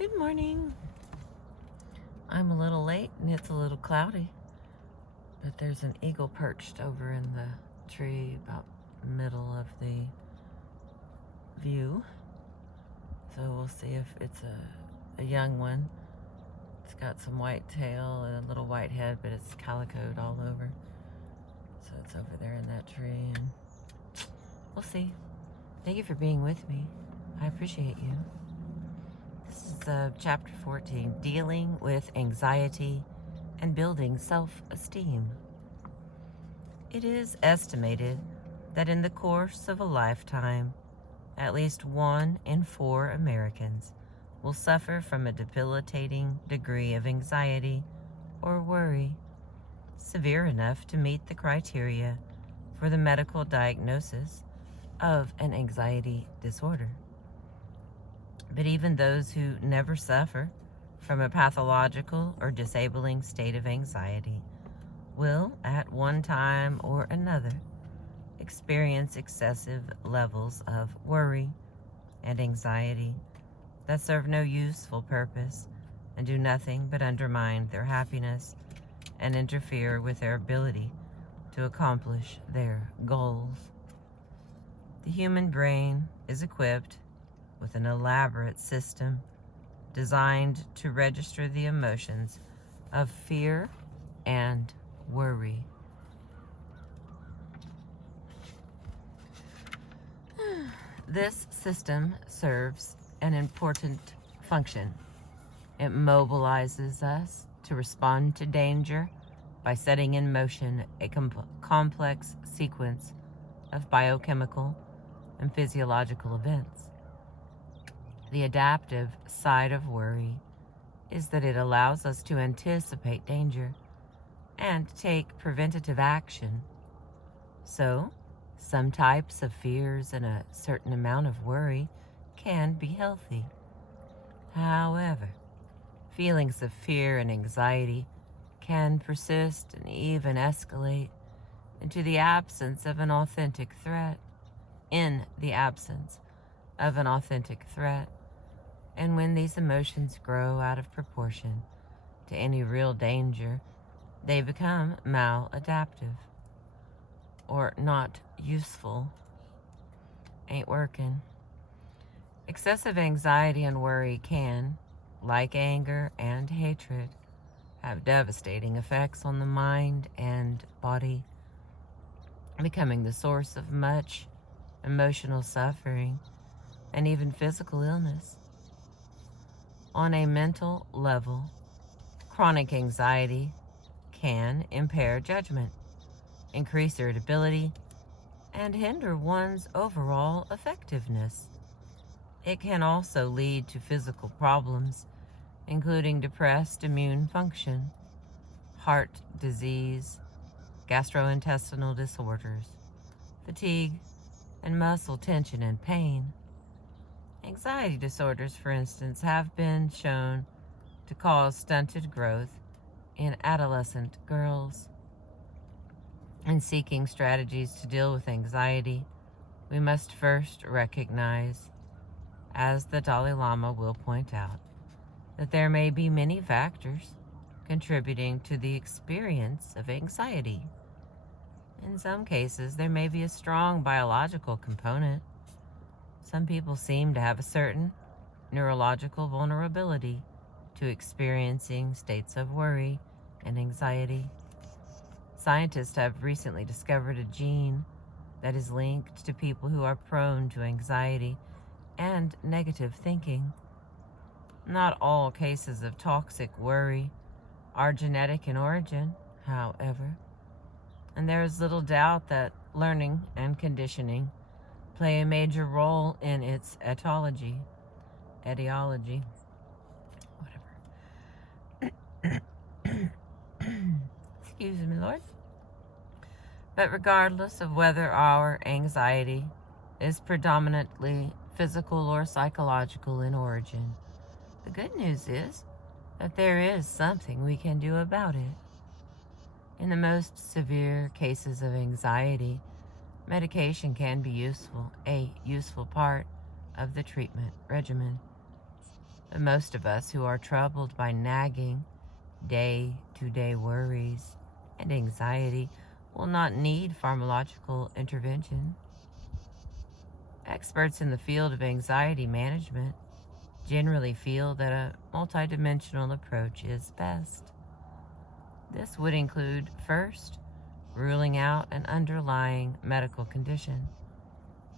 Good morning. I'm a little late and it's a little cloudy, but there's an eagle perched over in the tree about middle of the view. So we'll see if it's a young one. It's got some white tail and a little white head, but it's calicoed all over. So it's over there in that tree, and we'll see. Thank you for being with me. I appreciate you. This is chapter 14, Dealing with Anxiety and Building Self-Esteem. It is estimated that in the course of a lifetime, at least 1 in 4 Americans will suffer from a debilitating degree of anxiety or worry, severe enough to meet the criteria for the medical diagnosis of an anxiety disorder. But even those who never suffer from a pathological or disabling state of anxiety will, at one time or another, experience excessive levels of worry and anxiety that serve no useful purpose and do nothing but undermine their happiness and interfere with their ability to accomplish their goals. The human brain is equipped with an elaborate system designed to register the emotions of fear and worry. This system serves an important function. It mobilizes us to respond to danger by setting in motion a complex sequence of biochemical and physiological events. The adaptive side of worry is that it allows us to anticipate danger and take preventative action. So, some types of fears and a certain amount of worry can be healthy. However, feelings of fear and anxiety can persist and even escalate into the absence of an authentic threat. In the absence of an authentic threat, and when these emotions grow out of proportion to any real danger, they become maladaptive or not useful. Ain't working. Excessive anxiety and worry can, like anger and hatred, have devastating effects on the mind and body, becoming the source of much emotional suffering and even physical illness. On a mental level, chronic anxiety can impair judgment, increase irritability, and hinder one's overall effectiveness. It can also lead to physical problems, including depressed immune function, heart disease, gastrointestinal disorders, fatigue, and muscle tension and pain. Anxiety disorders, for instance, have been shown to cause stunted growth in adolescent girls. In seeking strategies to deal with anxiety, we must first recognize, as the Dalai Lama will point out, that there may be many factors contributing to the experience of anxiety. In some cases, there may be a strong biological component. Some people seem to have a certain neurological vulnerability to experiencing states of worry and anxiety. Scientists have recently discovered a gene that is linked to people who are prone to anxiety and negative thinking. Not all cases of toxic worry are genetic in origin, however, and there is little doubt that learning and conditioning play a major role in its etiology, whatever. Excuse me, Lord. But regardless of whether our anxiety is predominantly physical or psychological in origin, the good news is that there is something we can do about it. In the most severe cases of anxiety, medication can be a useful part of the treatment regimen. But most of us who are troubled by nagging, day-to-day worries and anxiety will not need pharmacological intervention. Experts in the field of anxiety management generally feel that a multidimensional approach is best. This would include, first, ruling out an underlying medical condition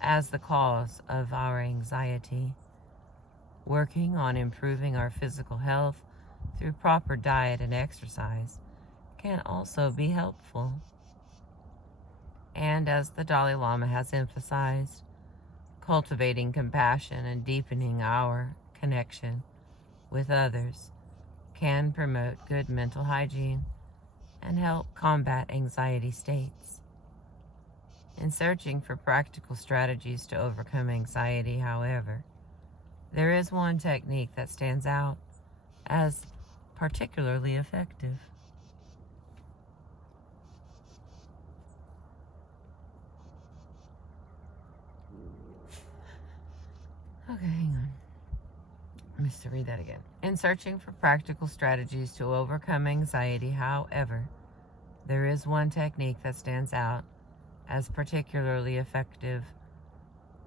as the cause of our anxiety. Working on improving our physical health through proper diet and exercise can also be helpful. And as the Dalai Lama has emphasized, cultivating compassion and deepening our connection with others can promote good mental hygiene and help combat anxiety states. In searching for practical strategies to overcome anxiety, however, there is one technique that stands out as particularly effective. Okay, hang on. Let me just read that again. In searching for practical strategies to overcome anxiety, however, there is one technique that stands out as particularly effective: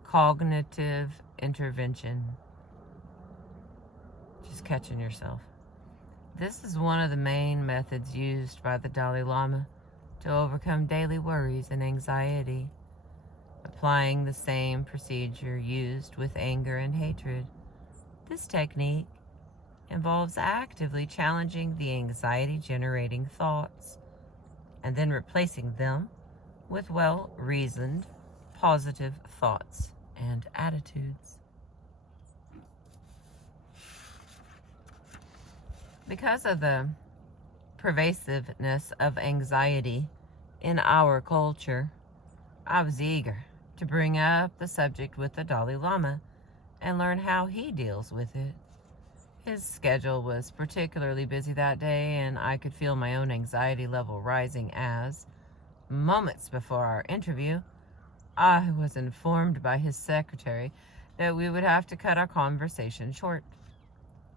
cognitive intervention. Just catching yourself. This is one of the main methods used by the Dalai Lama to overcome daily worries and anxiety, applying the same procedure used with anger and hatred. This technique involves actively challenging the anxiety-generating thoughts and then replacing them with well-reasoned, positive thoughts and attitudes. Because of the pervasiveness of anxiety in our culture, I was eager to bring up the subject with the Dalai Lama and learn how he deals with it. His schedule was particularly busy that day, and I could feel my own anxiety level rising as, moments before our interview, I was informed by his secretary that we would have to cut our conversation short.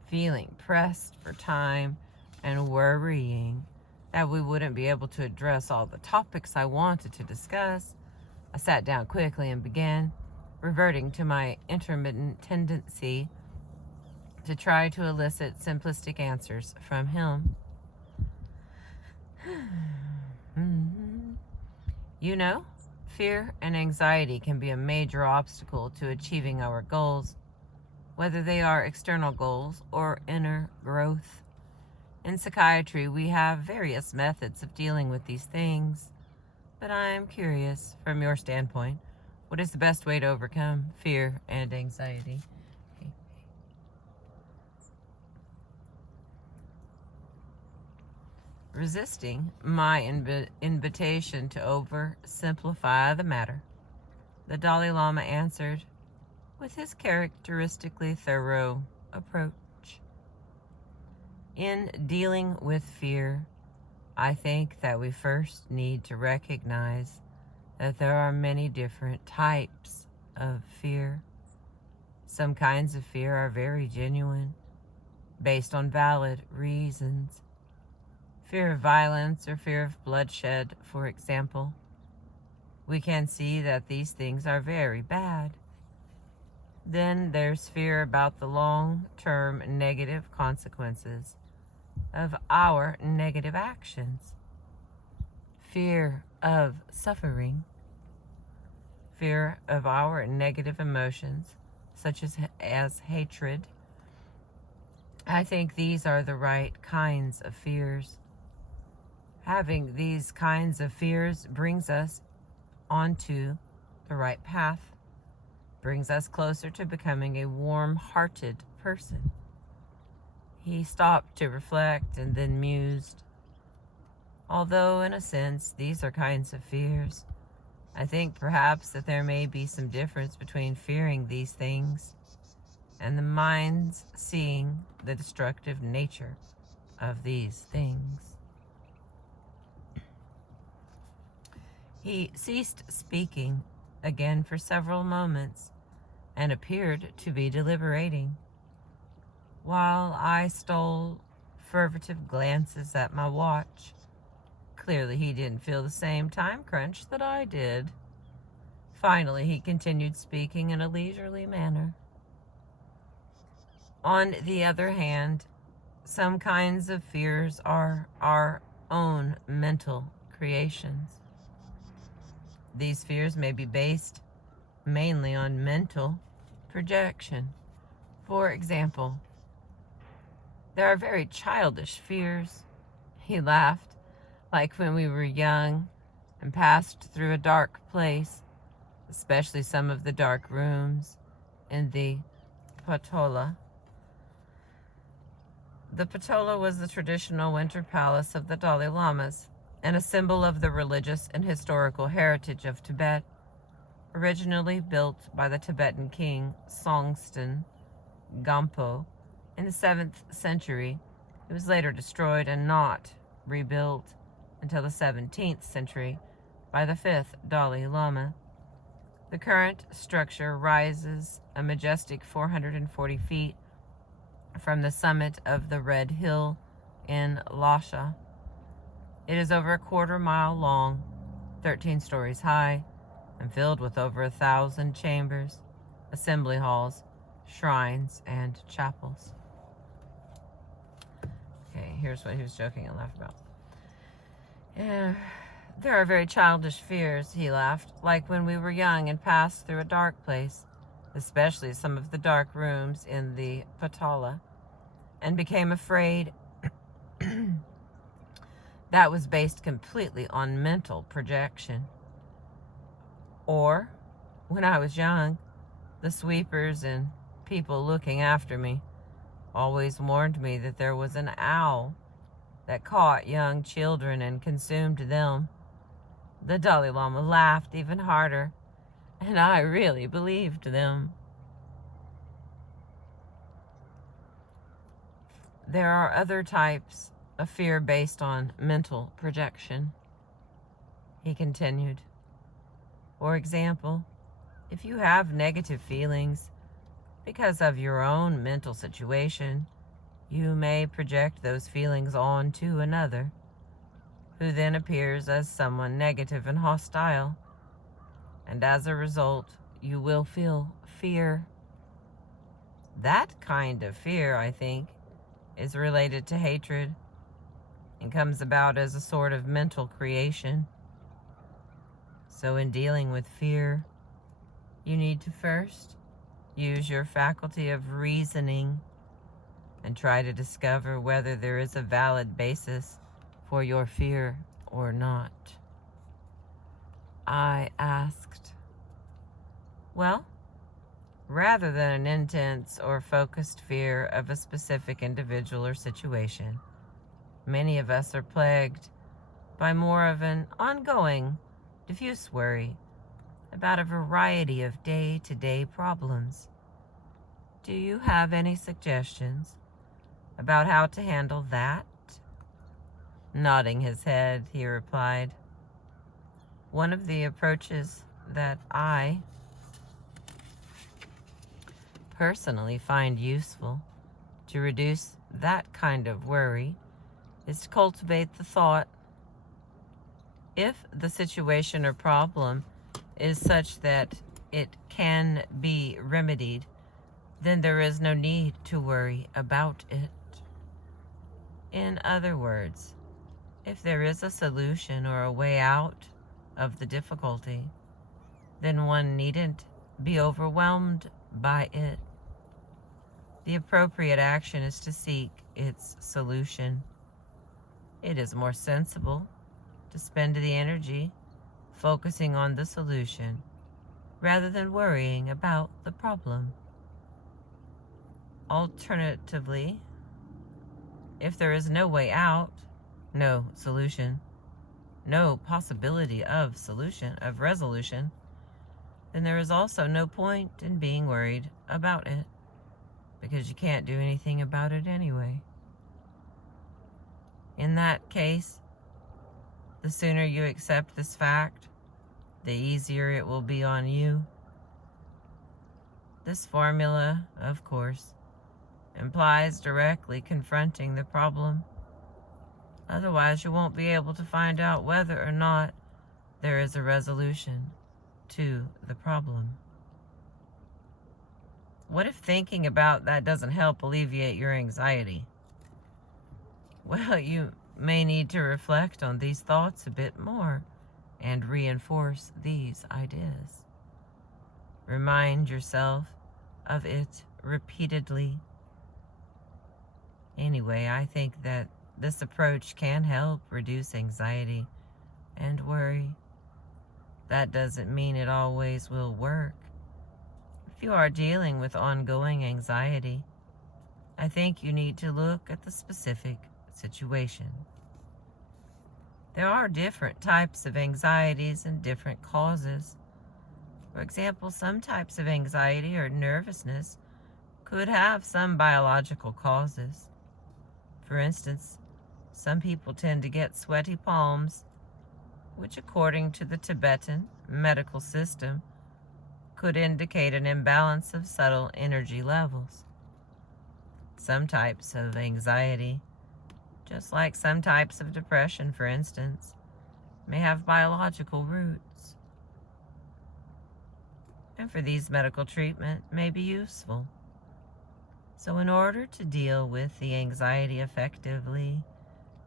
Feeling pressed for time and worrying that we wouldn't be able to address all the topics I wanted to discuss, I sat down quickly and began reverting to my intermittent tendency to try to elicit simplistic answers from him. You know, fear and anxiety can be a major obstacle to achieving our goals, whether they are external goals or inner growth. In psychiatry, we have various methods of dealing with these things, but I'm curious, from your standpoint, what is the best way to overcome fear and anxiety? Resisting my invitation to oversimplify the matter, the Dalai Lama answered with his characteristically thorough approach. In dealing with fear, I think that we first need to recognize that there are many different types of fear. Some kinds of fear are very genuine, based on valid reasons. Fear of violence or fear of bloodshed, for example. We can see that these things are very bad. Then there's fear about the long-term negative consequences of our negative actions. Fear of suffering. Fear of our negative emotions, such as hatred. I think these are the right kinds of fears. Having these kinds of fears brings us onto the right path, brings us closer to becoming a warm-hearted person. He stopped to reflect and then mused. Although, in a sense, these are kinds of fears, I think perhaps that there may be some difference between fearing these things and the mind's seeing the destructive nature of these things. He ceased speaking again for several moments and appeared to be deliberating. while I stole furtive glances at my watch. Clearly, he didn't feel the same time crunch that I did. Finally, he continued speaking in a leisurely manner. On the other hand, some kinds of fears are our own mental creations. These fears may be based mainly on mental projection. For example, there are very childish fears. He laughed, like when we were young and passed through a dark place, especially some of the dark rooms in the Patola. The Patola was the traditional winter palace of the Dalai Lamas and a symbol of the religious and historical heritage of Tibet. Originally built by the Tibetan king Songtsen Gampo in the 7th century, it was later destroyed and not rebuilt until the 17th century by the 5th Dalai Lama. The current structure rises a majestic 440 feet from the summit of the Red Hill in Lhasa. It is over a quarter-mile long, 13 stories high, and filled with over 1,000 chambers, assembly halls, shrines, and chapels. Okay, here's what he was joking and laughed about. There are very childish fears, he laughed, like when we were young and passed through a dark place, especially some of the dark rooms in the Patala, and became afraid. That was based completely on mental projection. Or, when I was young, the sweepers and people looking after me always warned me that there was an owl that caught young children and consumed them. The Dalai Lama laughed even harder, and I really believed them. There are other types of fear based on mental projection, he continued. For example, if you have negative feelings because of your own mental situation, you may project those feelings onto another, who then appears as someone negative and hostile, and as a result, you will feel fear. That kind of fear, I think, is related to hatred and comes about as a sort of mental creation. So in dealing with fear, you need to first use your faculty of reasoning and try to discover whether there is a valid basis for your fear or not. I asked, well, rather than an intense or focused fear of a specific individual or situation, many of us are plagued by more of an ongoing, diffuse worry about a variety of day-to-day problems. Do you have any suggestions about how to handle that? Nodding his head, he replied, one of the approaches that I personally find useful to reduce that kind of worry is to cultivate the thought, if the situation or problem is such that it can be remedied, then there is no need to worry about it. In other words, if there is a solution or a way out of the difficulty, then one needn't be overwhelmed by it. The appropriate action is to seek its solution. It is more sensible to spend the energy focusing on the solution rather than worrying about the problem. Alternatively, if there is no way out, no solution, no possibility of resolution, then there is also no point in being worried about it, because you can't do anything about it anyway. In that case, the sooner you accept this fact, the easier it will be on you. This formula, of course, implies directly confronting the problem. Otherwise, you won't be able to find out whether or not there is a resolution to the problem. What if thinking about that doesn't help alleviate your anxiety? Well, you may need to reflect on these thoughts a bit more and reinforce these ideas. Remind yourself of it repeatedly. Anyway, I think that this approach can help reduce anxiety and worry. That doesn't mean it always will work. If you are dealing with ongoing anxiety, I think you need to look at the specific situation. There are different types of anxieties and different causes. For example, some types of anxiety or nervousness could have some biological causes. For instance, some people tend to get sweaty palms, which according to the Tibetan medical system could indicate an imbalance of subtle energy levels. Some types of anxiety, just like some types of depression, for instance, may have biological roots. And for these, medical treatment may be useful. So in order to deal with the anxiety effectively,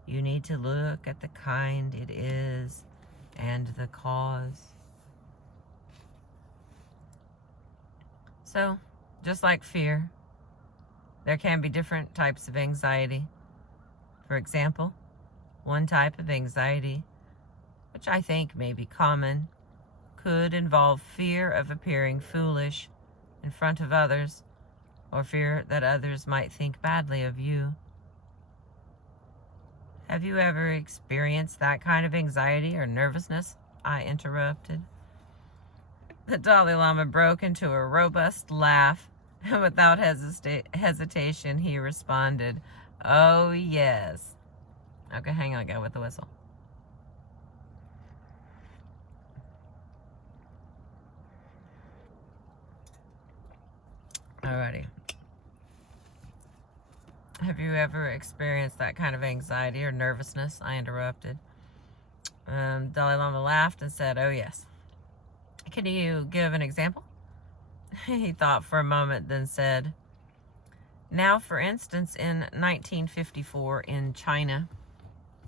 you need to look at the kind it is and the cause. So, just like fear, there can be different types of anxiety. For example, one type of anxiety, which I think may be common, could involve fear of appearing foolish in front of others, or fear that others might think badly of you. Have you ever experienced that kind of anxiety or nervousness? I interrupted. The Dalai Lama broke into a robust laugh, and without hesitation, he responded, "Oh, yes." Okay, hang on, go with the whistle. Alrighty. Have you ever experienced that kind of anxiety or nervousness? I interrupted. Dalai Lama laughed and said, "Oh, yes." "Can you give an example?" He thought for a moment, then said, "Now, for instance, in 1954 in China,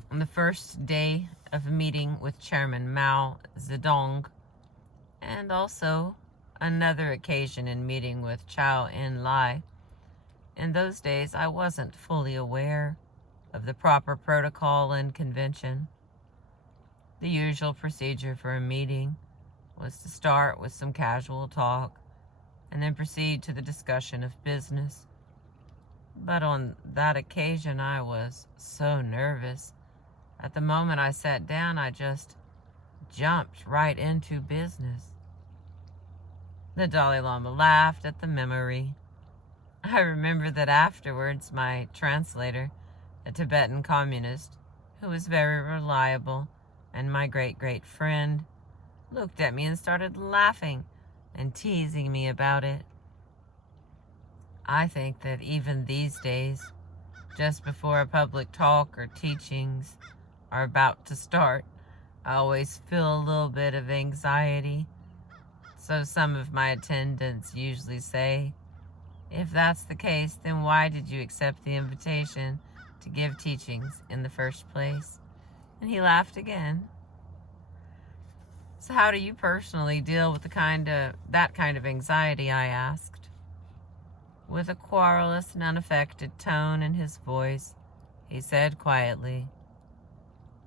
on the first day of a meeting with Chairman Mao Zedong, and also another occasion in meeting with Zhou Enlai. In those days, I wasn't fully aware of the proper protocol and convention. The usual procedure for a meeting was to start with some casual talk and then proceed to the discussion of business. But on that occasion, I was so nervous. At the moment I sat down, I just jumped right into business." The Dalai Lama laughed at the memory. I remember that afterwards my translator, a Tibetan communist, who was very reliable and my great friend, looked at me and started laughing and teasing me about it. I think that even these days, just before a public talk or teachings are about to start, I always feel a little bit of anxiety. So some of my attendants usually say, "If that's the case, then why did you accept the invitation to give teachings in the first place?" And he laughed again. "So how do you personally deal with that kind of anxiety?" I asked. With a querulous and unaffected tone in his voice, he said quietly,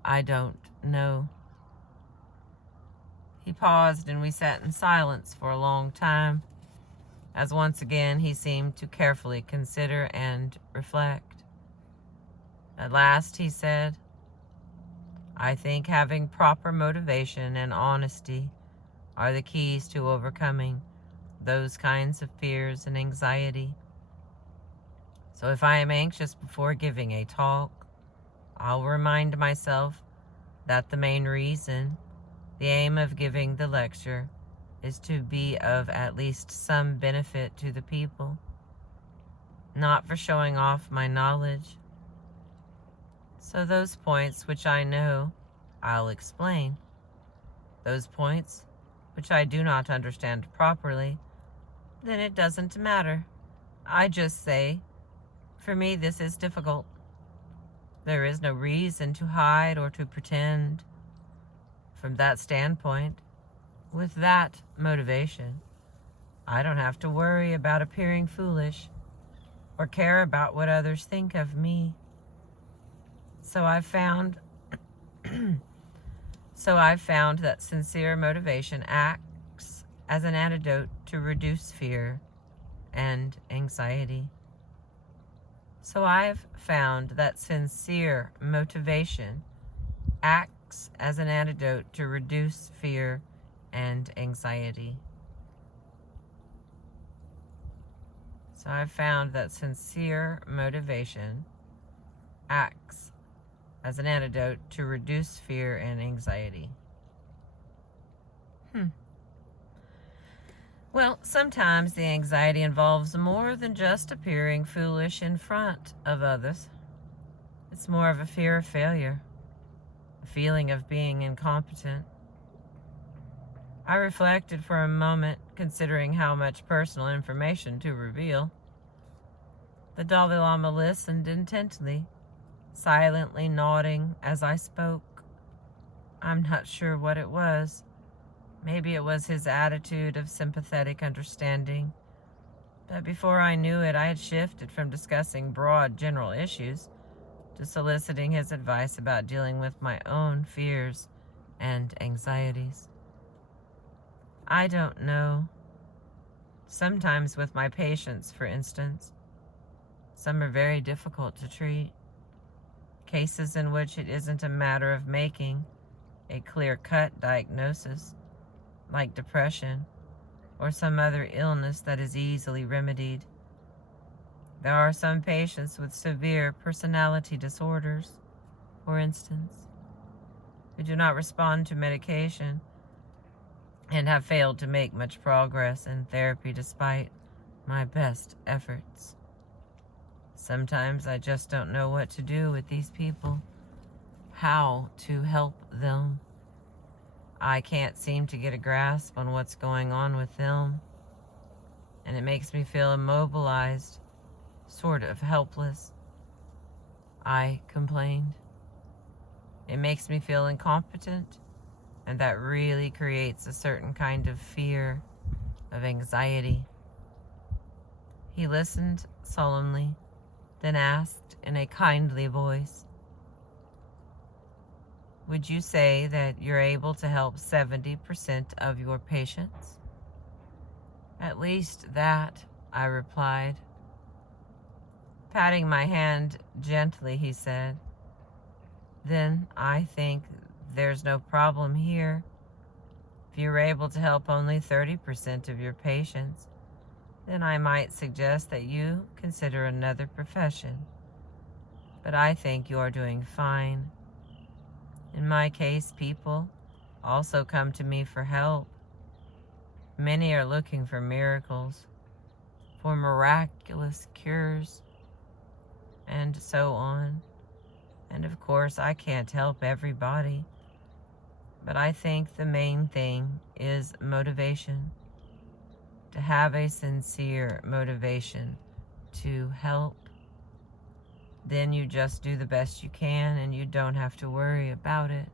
"I don't know." He paused and we sat in silence for a long time, as once again he seemed to carefully consider and reflect. At last he said, "I think having proper motivation and honesty are the keys to overcoming those kinds of fears and anxiety. So if I am anxious before giving a talk, I'll remind myself that the main reason, the aim of giving the lecture, is to be of at least some benefit to the people. not for showing off my knowledge. So those points which I know, I'll explain. Those points which I do not understand properly, then it doesn't matter. I just say, for me this is difficult. There is no reason to hide or to pretend. From that standpoint, with that motivation, I don't have to worry about appearing foolish or care about what others think of me. So I've found that sincere motivation acts as an antidote to reduce fear and anxiety. So I've found that sincere motivation acts as an antidote to reduce fear and anxiety. So I've found that sincere motivation acts as an antidote to reduce fear and anxiety. Well, sometimes the anxiety involves more than just appearing foolish in front of others. It's more of a fear of failure, a feeling of being incompetent. I reflected for a moment, considering how much personal information to reveal. The Dalai Lama listened intently, silently nodding as I spoke. I'm not sure what it was. Maybe it was his attitude of sympathetic understanding. But before I knew it, I had shifted from discussing broad general issues to soliciting his advice about dealing with my own fears and anxieties. I don't know. Sometimes with my patients, for instance, some are very difficult to treat. Cases in which it isn't a matter of making a clear-cut diagnosis, like depression or some other illness that is easily remedied. There are some patients with severe personality disorders, for instance, who do not respond to medication and have failed to make much progress in therapy despite my best efforts. Sometimes I just don't know what to do with these people, how to help them. I can't seem to get a grasp on what's going on with them, and it makes me feel immobilized, sort of helpless. I complained. It makes me feel incompetent, and that really creates a certain kind of fear, of anxiety. He listened solemnly, then asked in a kindly voice, "Would you say that you're able to help 70% of your patients?" "At least that," I replied. Patting my hand gently, he said, "Then I think there's no problem here. If you're able to help only 30% of your patients, then I might suggest that you consider another profession. But I think you're doing fine. In my case, people also come to me for help. Many are looking for miracles, for miraculous cures, and so on. And of course, I can't help everybody. But I think the main thing is motivation. To have a sincere motivation to help. Then you just do the best you can and you don't have to worry about it.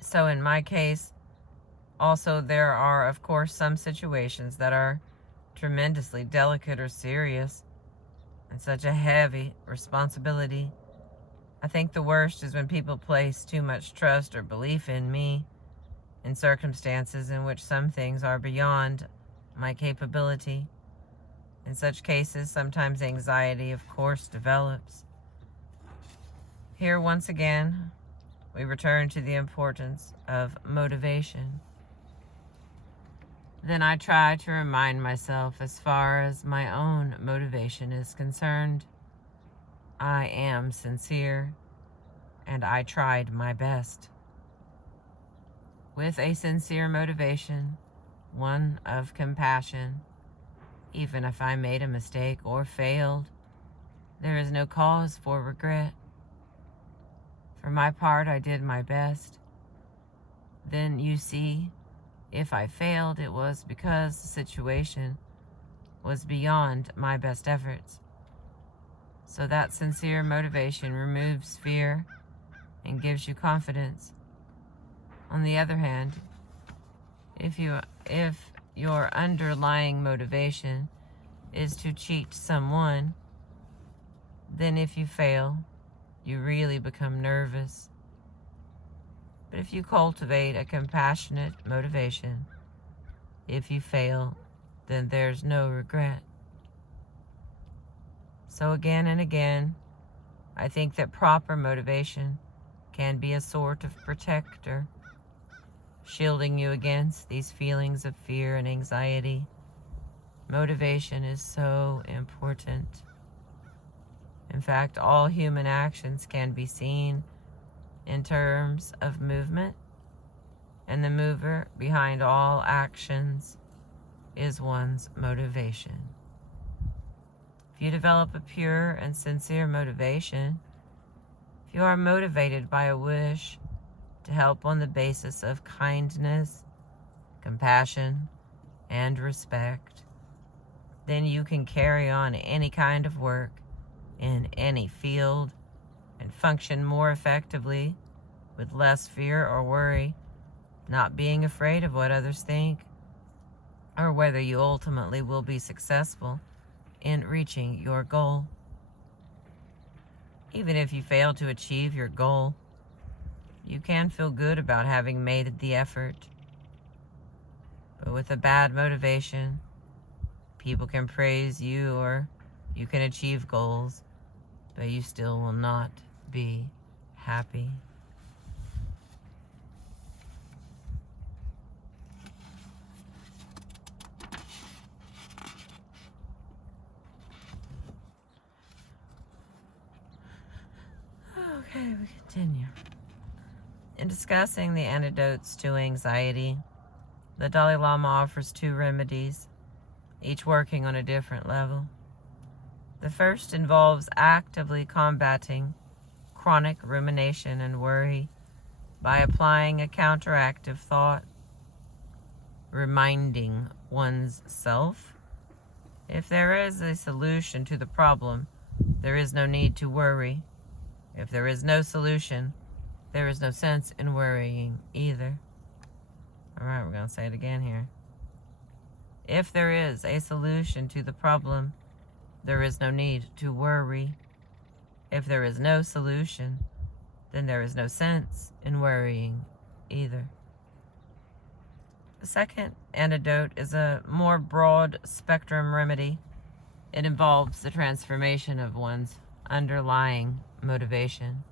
So in my case, also there are, of course, some situations that are tremendously delicate or serious and such a heavy responsibility. I think the worst is when people place too much trust or belief in me in circumstances in which some things are beyond my capability. In such cases, sometimes anxiety, of course, develops. Here, once again, we return to the importance of motivation. Then I try to remind myself, as far as my own motivation is concerned, I am sincere, and I tried my best. with a sincere motivation, one of compassion. Even if I made a mistake or failed, there is no cause for regret. For my part, I did my best. Then you see, if I failed, it was because the situation was beyond my best efforts. So that sincere motivation removes fear and gives you confidence. On the other hand, if your underlying motivation is to cheat someone, then if you fail, you really become nervous. But if you cultivate a compassionate motivation, if you fail, then there's no regret. So again and again, I think that proper motivation can be a sort of protector, shielding you against these feelings of fear and anxiety. Motivation is so important. In fact, all human actions can be seen in terms of movement, and the mover behind all actions is one's motivation. If you develop a pure and sincere motivation, if you are motivated by a wish to help on the basis of kindness, compassion, and respect, then you can carry on any kind of work in any field and function more effectively with less fear or worry, not being afraid of what others think or whether you ultimately will be successful in reaching your goal. Even if you fail to achieve your goal, you can feel good about having made the effort. But with a bad motivation, people can praise you or you can achieve goals, but you still will not be happy. Okay, we continue. In discussing the antidotes to anxiety, the Dalai Lama offers 2 remedies, each working on a different level. The first involves actively combating chronic rumination and worry by applying a counteractive thought, reminding one's self, if there is a solution to the problem, there is no need to worry. If there is no solution, there is no sense in worrying either. All right, we're going to say it again here. If there is a solution to the problem, there is no need to worry. If there is no solution, then there is no sense in worrying either. The second antidote is a more broad spectrum remedy. It involves the transformation of one's underlying motivation.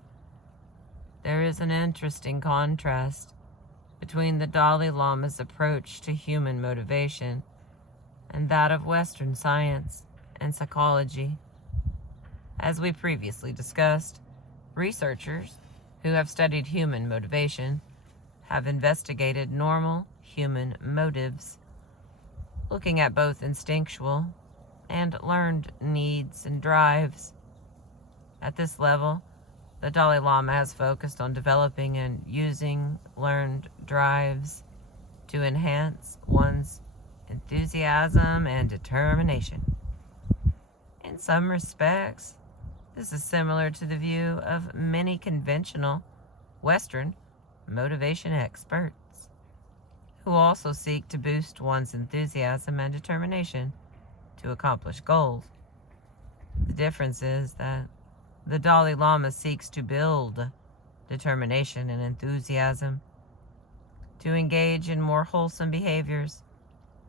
There is an interesting contrast between the Dalai Lama's approach to human motivation and that of Western science and psychology. As we previously discussed, researchers who have studied human motivation have investigated normal human motives, looking at both instinctual and learned needs and drives. At this level, the Dalai Lama has focused on developing and using learned drives to enhance one's enthusiasm and determination. In some respects, this is similar to the view of many conventional Western motivation experts, who also seek to boost one's enthusiasm and determination to accomplish goals. The difference is that the Dalai Lama seeks to build determination and enthusiasm, to engage in more wholesome behaviors,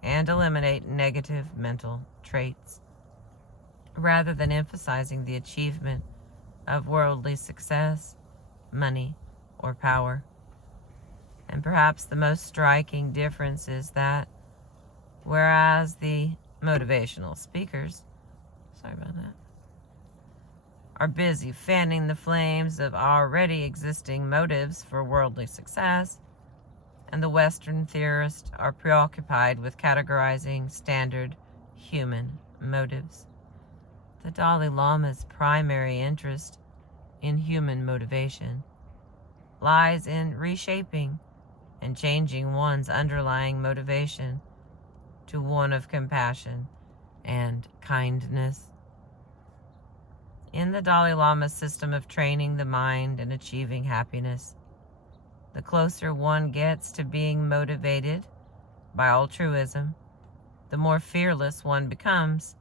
and eliminate negative mental traits, rather than emphasizing the achievement of worldly success, money, or power. And perhaps the most striking difference is that whereas the motivational speakers, are busy fanning the flames of already existing motives for worldly success, and the Western theorists are preoccupied with categorizing standard human motives. The Dalai Lama's primary interest in human motivation lies in reshaping and changing one's underlying motivation to one of compassion and kindness. In the Dalai Lama's system of training the mind and achieving happiness, the closer one gets to being motivated by altruism, the more fearless one becomes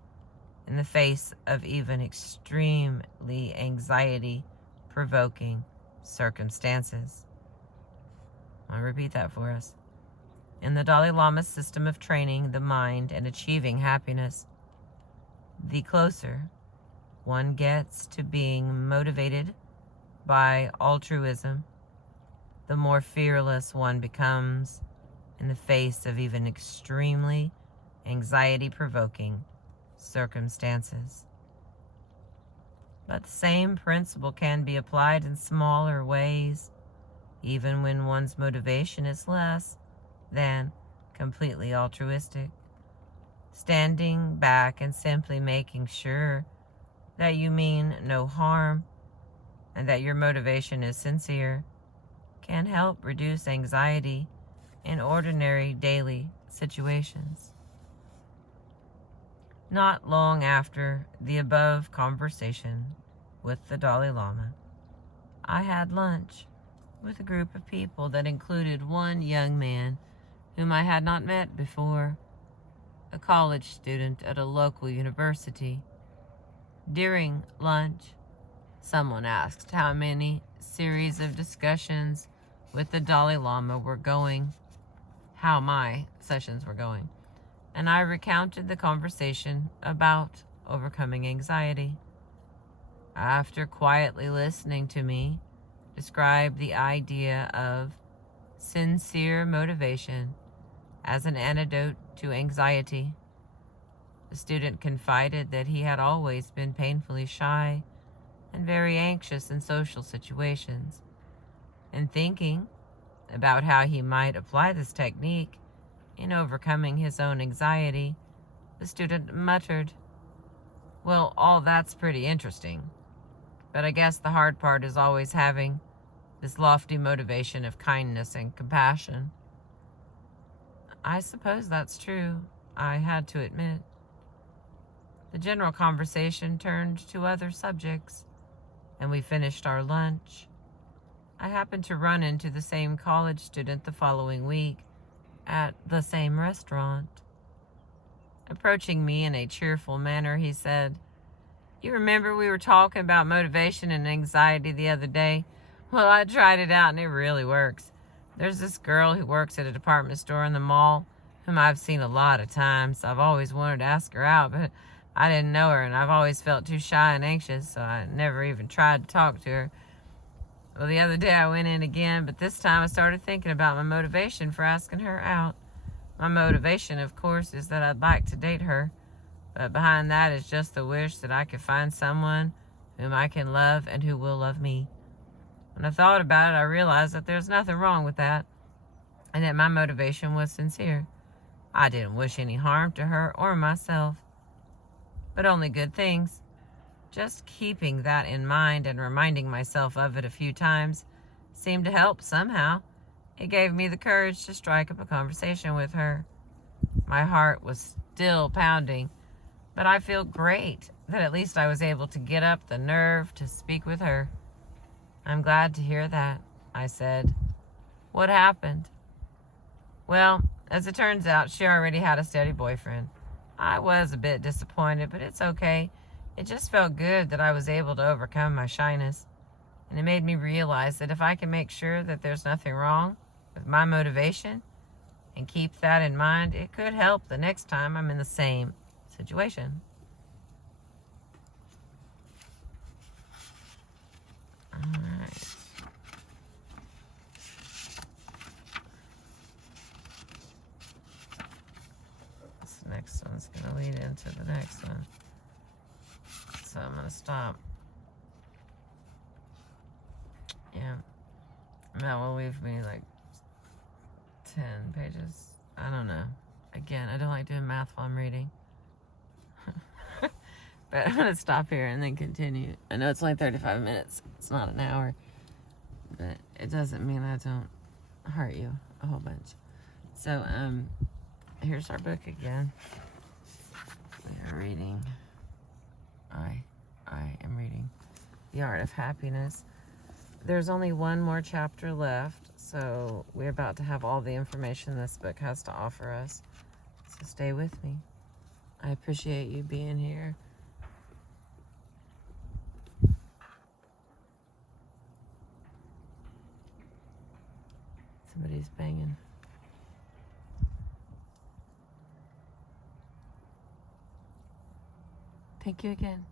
in the face of even extremely anxiety-provoking circumstances. I'll repeat that for us. In the Dalai Lama's system of training the mind and achieving happiness, the closer one gets to being motivated by altruism, the more fearless one becomes in the face of even extremely anxiety-provoking circumstances. But the same principle can be applied in smaller ways, even when one's motivation is less than completely altruistic. Standing back and simply making sure that you mean no harm and that your motivation is sincere can help reduce anxiety in ordinary daily situations. Not long after the above conversation with the Dalai Lama, I had lunch with a group of people that included one young man whom I had not met before, a college student at a local university. During lunch, someone asked how many series of discussions with the Dalai Lama were going, how my sessions were going, and I recounted the conversation about overcoming anxiety. After quietly listening to me describe the idea of sincere motivation as an antidote to anxiety, the student confided that he had always been painfully shy and very anxious in social situations. And thinking about how he might apply this technique in overcoming his own anxiety, the student muttered, "Well, all that's pretty interesting, but I guess the hard part is always having this lofty motivation of kindness and compassion." I suppose that's true, I had to admit. The general conversation turned to other subjects, and we finished our lunch. I happened to run into the same college student the following week at the same restaurant. Approaching me in a cheerful manner, he said, "You remember we were talking about motivation and anxiety the other day? Well, I tried it out and it really works. There's this girl who works at a department store in the mall whom I've seen a lot of times. I've always wanted to ask her out, but I didn't know her, and I've always felt too shy and anxious, so I never even tried to talk to her. Well, the other day I went in again, but this time I started thinking about my motivation for asking her out. My motivation, of course, is that I'd like to date her, but behind that is just the wish that I could find someone whom I can love and who will love me. When I thought about it, I realized that there's nothing wrong with that, and that my motivation was sincere. I didn't wish any harm to her or myself, but only good things. Just keeping that in mind and reminding myself of it a few times seemed to help somehow. It gave me the courage to strike up a conversation with her. My heart was still pounding, but I feel great that at least I was able to get up the nerve to speak with her." "I'm glad to hear that," I said. "What happened?" "Well, as it turns out, she already had a steady boyfriend. I was a bit disappointed, but it's okay. It just felt good that I was able to overcome my shyness. And it made me realize that if I can make sure that there's nothing wrong with my motivation and keep that in mind, it could help the next time I'm in the same situation." All right. This next one's going to lead into the next one. So I'm going to stop. Yeah. That will leave me like 10 pages. I don't know. Again, I don't like doing math while I'm reading. But I'm going to stop here and then continue. I know it's only 35 minutes. It's not an hour. But it doesn't mean I don't hurt you a whole bunch. So, here's our book again. We are reading. I am reading The Art of Happiness. There's only one more chapter left, so we're about to have all the information this book has to offer us. So stay with me. I appreciate you being here. Somebody's banging. Thank you again.